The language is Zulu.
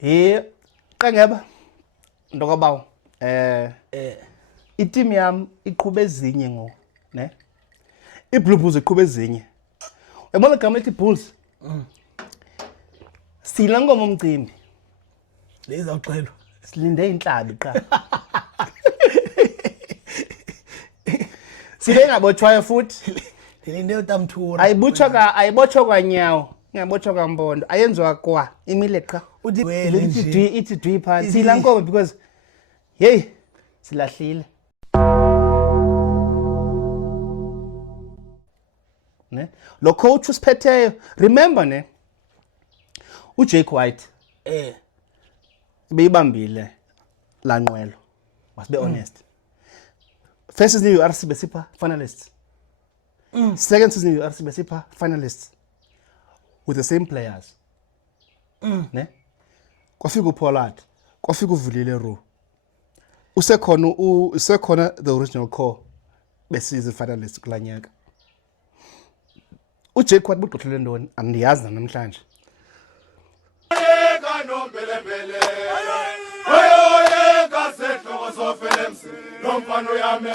Qengeba ndokabawo iteam yam iqhube ezinye ngo ne iBlue Bulls iqhube ezinye uyabona igama ethi Bulls silangomo umcimbi lezawuxelwa silinde inhlabi qa sibe ngabotshwayo futhi lilinde utamthura ayibotshwa kwanyawo ngabotshwa kwambondo ayenziwa kwa imile qa uthi ithi dwi phansi silangomo because hey silahlile ne lo coach usiphetheyo remember ne uJake White beyibambile la nqwelo must be honest first season URC besipha finalists second season URC besipha finalists with the same players ne kwafika uPollard kwafika uvulile Ro usekhona the original core besize finalists kulanyaka uJake White buqothele ndoni andiyazi namhlanje Oye, kasetlo sofele msi, lo mfano yami